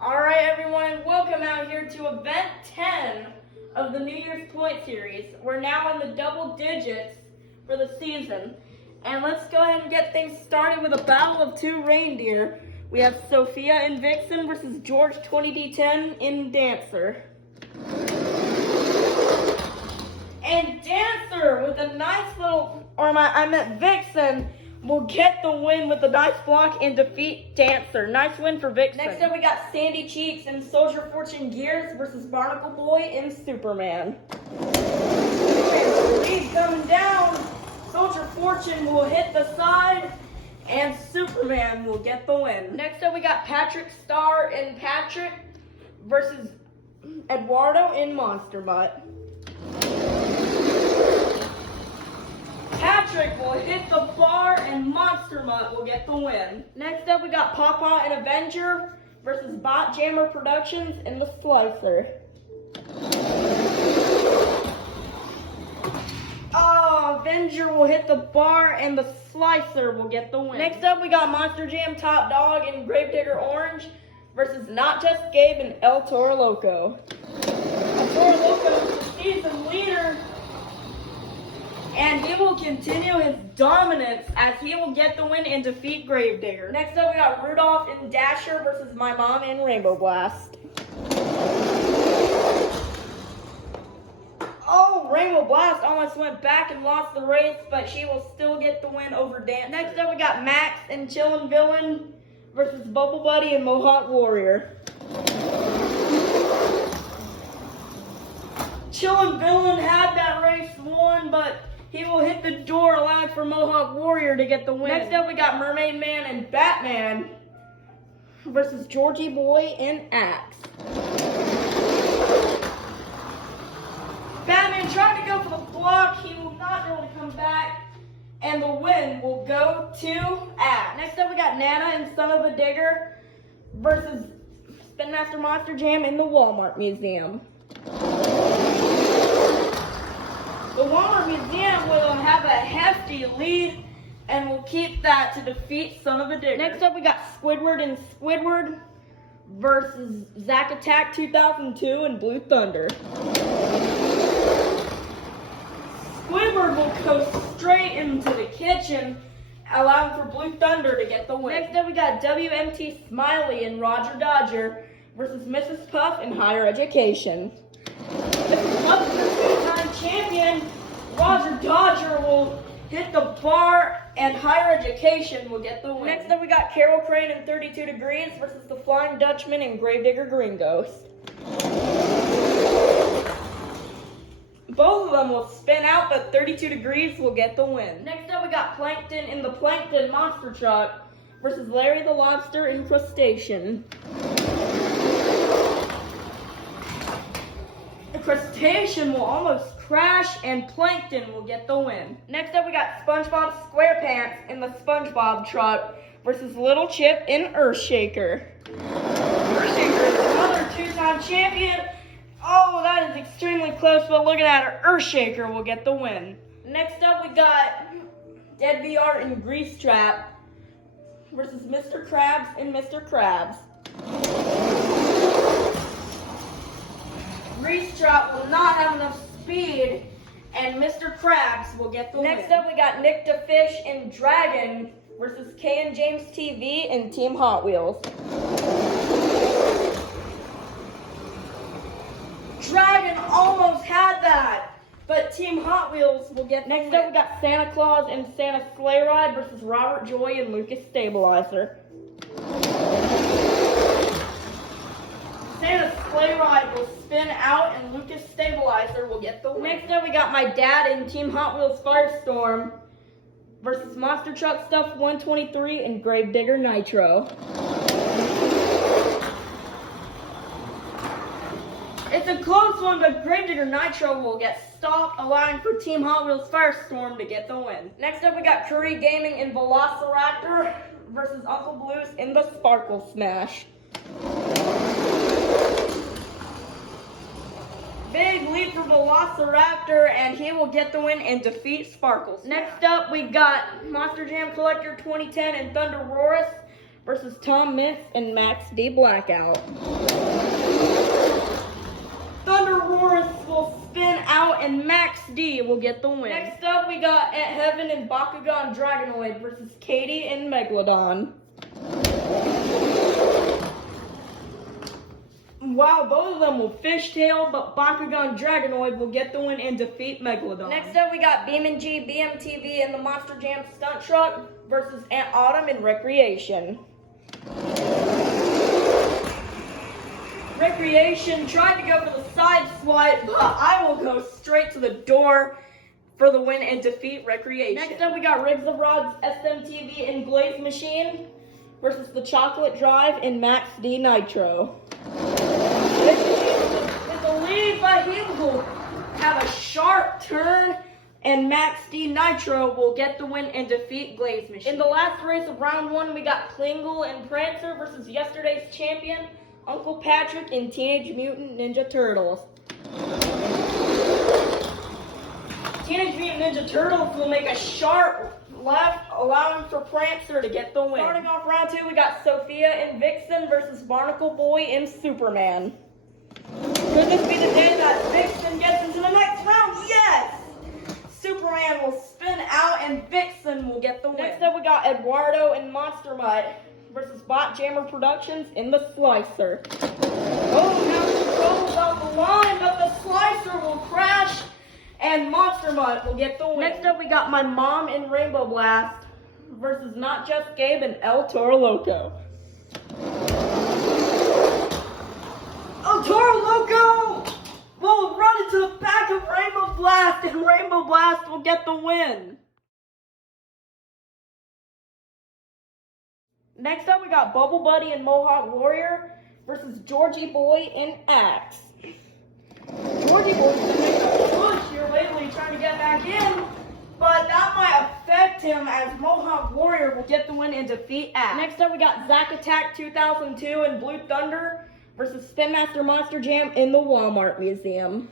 Alright everyone, welcome out here to event 10 of the New Year's Point Series. We're now in the double digits for the season. And let's go ahead and get things started with a battle of two reindeer. We have Sophia and Vixen versus George 20D10 in Dancer. And Dancer with a nice little, I meant Vixen, will get the win with a nice block and defeat Dancer. Nice win for Vixen. Next up we got Sandy Cheeks and Soldier Fortune Gears versus Barnacle Boy and Superman. Lead coming down. Soldier Fortune will hit the side and Superman will get the win. Next up we got Patrick Star and Patrick versus Eduardo in Monster Butt. Patrick will hit the bar and Monster Mutt will get the win. Next up we got Papa and Avenger versus Bot Jammer Productions and the Slicer. Oh, Avenger will hit the bar and the Slicer will get the win. Next up we got Monster Jam Top Dog and Gravedigger Orange versus Not Just Gabe and El Toro Loco. El Toro Loco is the season leader. And he will continue his dominance as he will get the win and defeat Gravedigger. Next up, we got Rudolph and Dasher versus My Mom and Rainbow Blast. Oh, Rainbow Blast almost went back and lost the race, but she will still get the win over Dan. Next up, we got Max and Chillin' Villain versus Bubble Buddy and Mohawk Warrior. Chillin' Villain had that race won, but he will hit the door, allowing for Mohawk Warrior to get the win. Next up, we got Mermaid Man and Batman versus Georgie Boy and Axe. Batman tried to go for the block. He will not be able to come back, and the win will go to Axe. Next up, we got Nana and Son of a Digger versus Spin Master Monster Jam in the Walmart Museum. The Walmart Museum will have a hefty lead and will keep that to defeat Son of a Digger. Next up, we got Squidward and Squidward versus Zack Attack 2002 and Blue Thunder. Squidward will go straight into the kitchen, allowing for Blue Thunder to get the win. Next up, we got WMT Smiley and Roger Dodger versus Mrs. Puff and Higher Education. Mrs. Puff is the two-time champion. Roger Dodger will hit the bar and Higher Education will get the win. Next up we got Carol Crane and 32 Degrees versus the Flying Dutchman and Gravedigger Green Ghost. Both of them will spin out, but 32 Degrees will get the win. Next up we got Plankton in the Plankton Monster Truck versus Larry the Lobster and Crustacean. The Crustacean will almost crash and Plankton will get the win. Next up we got SpongeBob SquarePants in the SpongeBob Truck versus Little Chip in Earthshaker. Earthshaker is another two-time champion. Oh, that is extremely close, but look at that. Earthshaker will get the win. Next up we got Dead VR and Grease Trap versus Mr. Krabs and Mr. Krabs. Grease Trap will not have enough speed, and Mr. Krabs will get the win. Next up, we got Nick the Fish and Dragon versus Kay and James TV and Team Hot Wheels. Dragon almost had that, but Team Hot Wheels will get the win. Next up, we got Santa Claus and Santa Sleigh Ride versus Robert Joy and Lucas Stabilizer. Santa's Sleigh Ride will spin out and Lucas Stabilizer will get the win. Next up we got My Dad and Team Hot Wheels Firestorm versus Monster Truck Stuff 123 and Gravedigger Nitro. It's a close one, but Gravedigger Nitro will get stopped, allowing for Team Hot Wheels Firestorm to get the win. Next up we got Curry Gaming and Velociraptor versus Uncle Blues in the Sparkle Smash. Big lead for Velociraptor, and he will get the win and defeat Sparkles. Next up, we got Monster Jam Collector 2010 and Thunder Roarus versus Tom Mintz and Max D Blackout. Thunder Roars will spin out and Max D will get the win. Next up, we got At Heaven and Bakugan Dragonoid versus Katie and Megalodon. Wow, both of them will fishtail, but Bakugan Dragonoid will get the win and defeat Megalodon. Next up, we got BeamNG, BMTV, and the Monster Jam Stunt Truck versus Aunt Autumn and Recreation. Recreation tried to go for the side swipe, but I will go straight to the door for the win and defeat Recreation. Next up, we got Riggs of Rods, SMTV, and Glaze Machine versus the Chocolate Drive and Max D Nitro. With the lead, but he will have a sharp turn, and Max D Nitro will get the win and defeat Glaze Machine. In the last race of round 1, we got Klingle and Prancer versus yesterday's champion, Uncle Patrick and Teenage Mutant Ninja Turtles. Teenage Mutant Ninja Turtles will make a sharp left, allowing for Prancer to get the win. Starting off round 2, we got Sophia and Vixen versus Barnacle Boy and Superman. Could this be the day that Vixen gets into the next round? Yes! Superman will spin out and Vixen will get the win. Next up, we got Eduardo and Monster Mutt versus Bot Jammer Productions in the Slicer. Oh, now control about the line, but the Slicer will crash and Monster Mutt will get the win. Next up, we got My Mom in Rainbow Blast versus Not Just Gabe and El Toro Loco. El Toro Loco will run into the back of Rainbow Blast and Rainbow Blast will get the win. Next up, we got Bubble Buddy and Mohawk Warrior versus Georgie Boy and Axe. Georgie Boy's been making a push here lately trying to get back in, but that might affect him as Mohawk Warrior will get the win and defeat Axe. Next up, we got Zack Attack 2002 and Blue Thunder versus Spin Master Monster Jam in the Walmart Museum.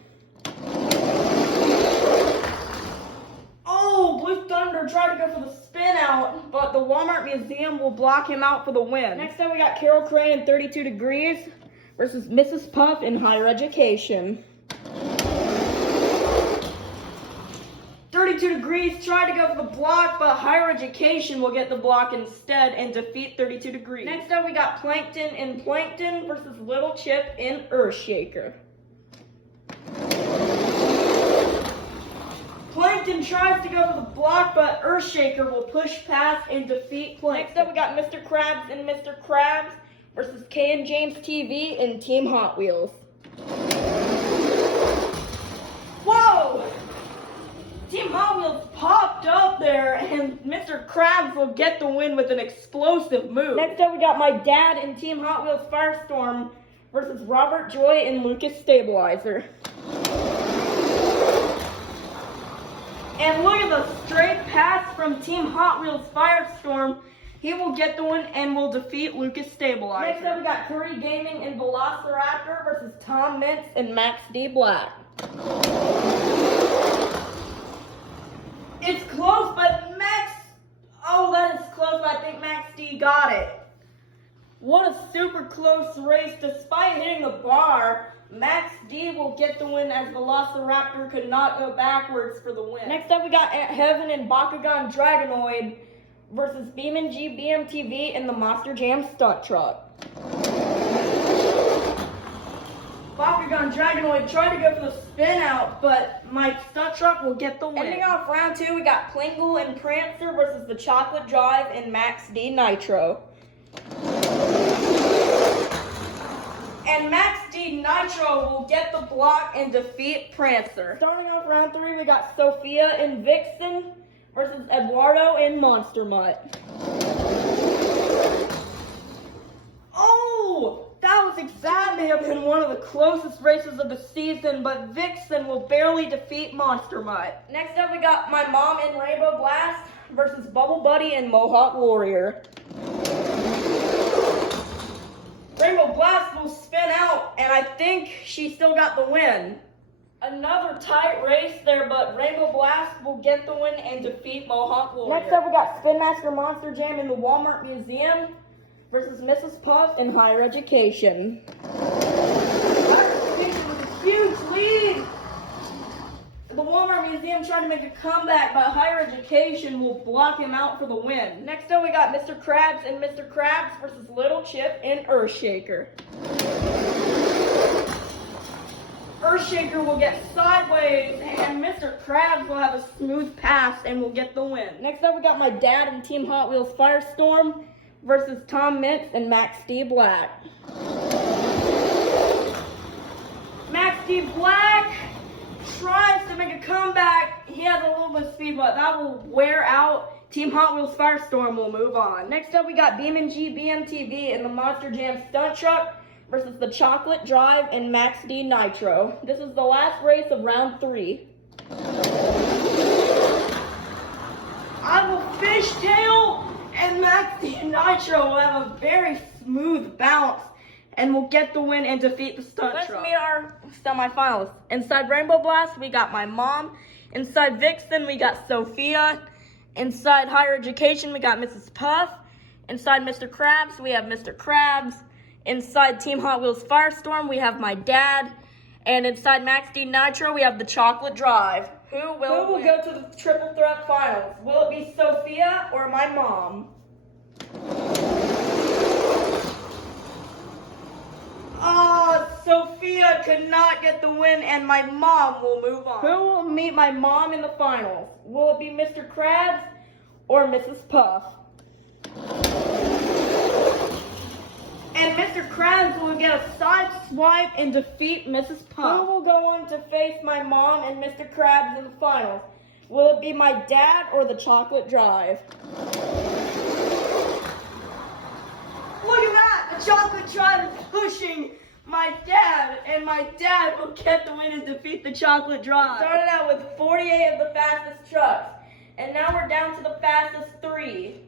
Oh, Blue Thunder tried to go for the spin out, but the Walmart Museum will block him out for the win. Next up, we got Carol Crane in 32 Degrees versus Mrs. Puff in Higher Education. 32 Degrees tried to go for the block, but Higher Education will get the block instead and defeat 32 Degrees. Next up, we got Plankton in Plankton versus Little Chip in Earthshaker. Plankton tries to go for the block, but Earthshaker will push past and defeat Plankton. Next up, we got Mr. Krabs and Mr. Krabs versus K and James TV and Team Hot Wheels. Whoa! Team Hot Wheels popped up there, and Mr. Krabs will get the win with an explosive move. Next up, we got My Dad and Team Hot Wheels Firestorm versus Robert Joy and Lucas Stabilizer. And look at the straight pass from Team Hot Wheels Firestorm. He will get the win and will defeat Lucas Stabilizer. Next up, we got Curry Gaming and Velociraptor versus Tom Mintz and Max D Black. It's close, but Max... Oh, that is close, but I think Max D got it. What a super close race. Despite hitting the bar, Max D will get the win as Velociraptor could not go backwards for the win. Next up, we got At Heaven and Bakugan Dragonoid versus BeamNG, BMTV, and the Monster Jam Stunt Truck. Bakugan Dragonoid tried to go for the spin out, but my stunt truck will get the win. Ending off round 2, we got Klingle and Prancer versus the Chocolate Drive and Max D Nitro. And Max D Nitro will get the block and defeat Prancer. Starting off round 3, we got Sophia and Vixen versus Eduardo and Monster Mutt. Oh, that may have been one of the closest races of the season, but Vixen will barely defeat Monster Mutt. Next up, we got My Mom in Rainbow Blast versus Bubble Buddy and Mohawk Warrior. Rainbow Blast will spin out, and I think she still got the win. Another tight race there, but Rainbow Blast will get the win and defeat Mohawk Warrior. Next up, we got Spin Master Monster Jam in the Walmart Museum versus Mrs. Puff in Higher Education. Higher Education with a huge lead. The Walmart Museum trying to make a comeback, but Higher Education will block him out for the win. Next up, we got Mr. Krabs and Mr. Krabs versus Little Chip in Earthshaker. Earthshaker will get sideways, and Mr. Krabs will have a smooth pass and will get the win. Next up, we got my dad and Team Hot Wheels Firestorm versus Tom Mix and Max D. Black. Max D. Black tries to make a comeback. He has a little bit of speed, but that will wear out. Team Hot Wheels Firestorm will move on. Next up, we got BeamNG BMTV and the Monster Jam Stunt Truck versus the Chocolate Drive and Max D Nitro. This is the last race of round 3. I will fishtail, and Max D Nitro will have a very smooth bounce and will get the win and defeat the stunt truck. Let's meet our semifinalists. Inside Rainbow Blast, we got my mom. Inside Vixen, we got Sophia. Inside Higher Education, we got Mrs. Puff. Inside Mr. Krabs, we have Mr. Krabs. Inside Team Hot Wheels Firestorm, we have my dad. And inside Max D Nitro, we have the Chocolate Drive. Who will go to the Triple Threat Finals? Will it be Sophia or my mom? Sophia could not get the win, and my mom will move on. Who will meet my mom in the finals? Will it be Mr. Krabs or Mrs. Puff? And Mr. Krabs will get a side swipe and defeat Mrs. Puff. Who will go on to face my mom and Mr. Krabs in the finals? Will it be my dad or the Chocolate Drive? Look at that! The Chocolate Drive is pushing my dad, and my dad will get the win and defeat the Chocolate Drive. Started out with 48 of the fastest trucks, and now we're down to the fastest 3.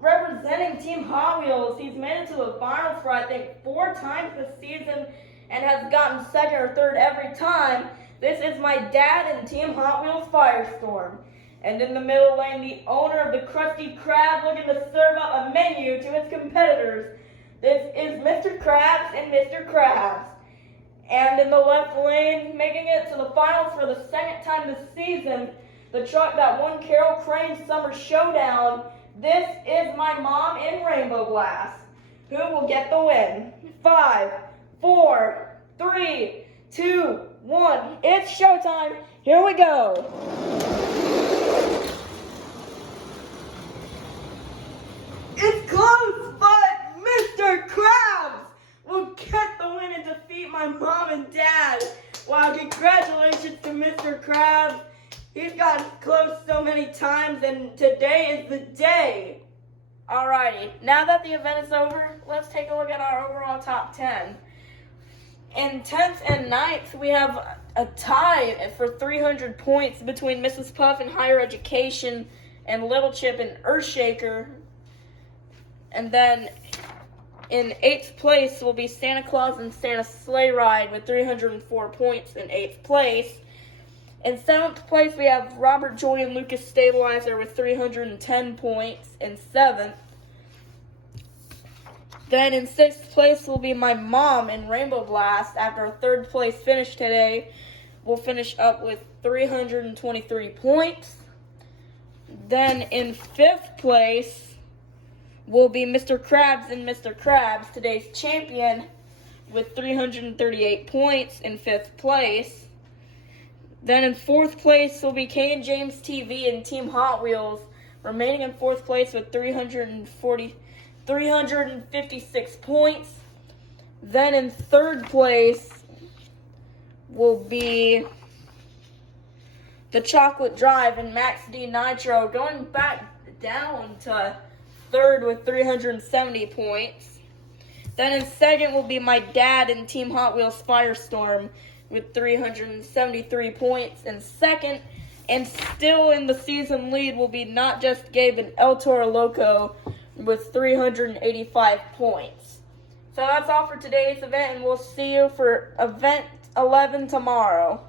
Representing Team Hot Wheels, he's made it to the finals for I think 4 times this season and has gotten 2nd or 3rd every time. This is my dad and Team Hot Wheels Firestorm. And in the middle lane, the owner of the Krusty Krab looking to serve up a menu to his competitors. This is Mr. Krabs and Mr. Krabs. And in the left lane, making it to the finals for the 2nd time this season, the truck that won Carol Crane's Summer Showdown. This is my mom in Rainbow Blast. Who will get the win? 5, 4, 3, 2, 1. It's showtime. Here we go. It's close, but Mr. Krabs will get the win and defeat my mom and dad. Wow, congratulations to Mr. Krabs. He's gotten close so many times, and today is the day. Alrighty, now that the event is over, let's take a look at our overall top 10. In 10th and 9th, we have a tie for 300 points between Mrs. Puff in Higher Education and Little Chip in Earthshaker. And then in 8th place will be Santa Claus and Santa Sleigh Ride with 304 points in 8th place. In 7th place, we have Robert Joy and Lucas Stabilizer with 310 points in 7th. Then in 6th place will be my mom in Rainbow Blast. After a 3rd place finish today, we'll finish up with 323 points. Then in 5th place will be Mr. Krabs and Mr. Krabs, today's champion, with 338 points in 5th place. Then in 4th place will be Kay and James TV and Team Hot Wheels, remaining in 4th place with 356 points. Then in 3rd place will be the Chocolate Drive and Max D Nitro, going back down to 3rd with 370 points. Then in 2nd will be my dad and Team Hot Wheels Firestorm with 373 points in 2nd. And still in the season lead will be Not Just Gabe and El Toro Loco with 385 points. So that's all for today's event, and we'll see you for event 11 tomorrow.